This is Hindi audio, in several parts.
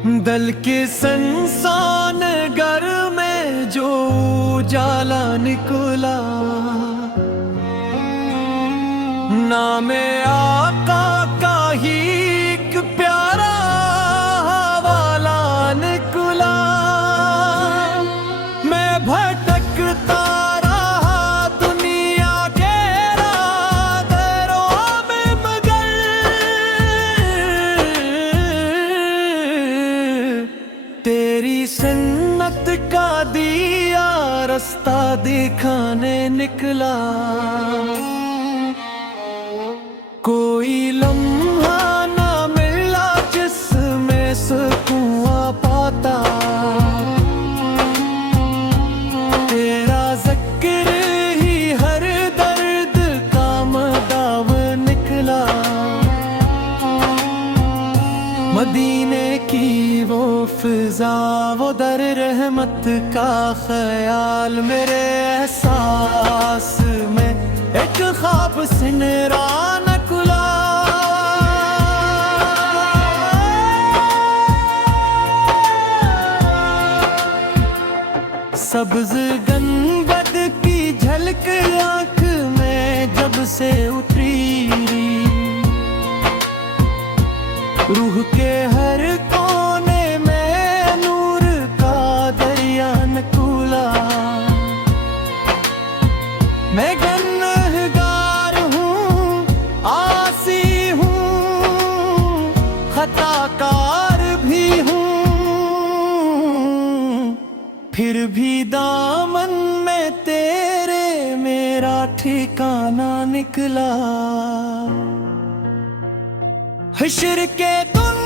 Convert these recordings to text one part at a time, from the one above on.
दल के संसान घर में जो उजाला निकला, नामे आका का ही एक प्यारा हवाला निकला। मैं भटकता रहा दुनिया के राहदरों में, मगर तेरी सुन्नत का दिया रास्ता दिखाने निकला। कोई लम्हा ना मिला जिसमें सुकून आ पाता, तेरा ज़िक्र ही हर दर्द का मदाव निकला। मदीने की वो फिजा, वो दर रहमत का ख्याल, मेरे एहसास में एक ख्वाब सिनरान खुला। सब्ज गंबद की झलक आँख में जब से उतरी, रूह के हर कोने में नूर का दरिया निकला। मैं गुनहगार हूँ, आसी हूँ, खताकार भी हूँ, फिर भी दामन में तेरे मेरा ठिकाना निकला। हश्र के दिन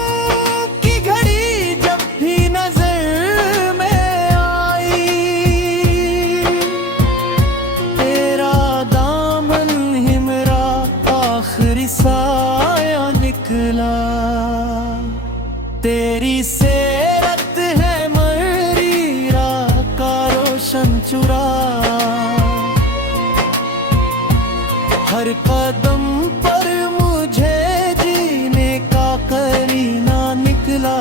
की घड़ी जब भी नजर में आई, तेरा दामन ही मेरा आखिरी साया निकला। तेरी सेरत है मरीरा का रोशन चुरा, हर कदम पर मुझे जीने का करीना निकला।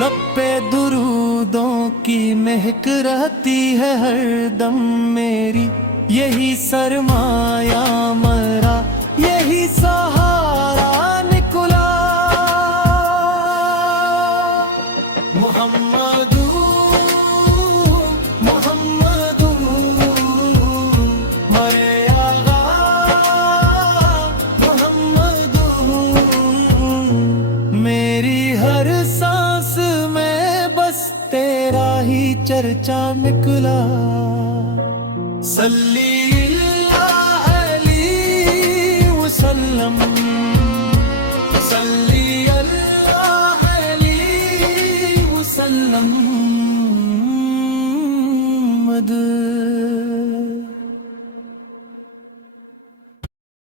लब पे दुरूदों की महक रहती है हर दम मेरी, यही सरमाया मरा, यही सहारा निकला। मुहम्मदू मुहम्मदू मरे आगा मुहम्मदू, मेरी हर सांस में बस तेरा ही चर्चा निकला। सल्ली अलैहि वसल्लम, सल्ली अलैहि वसल्लम।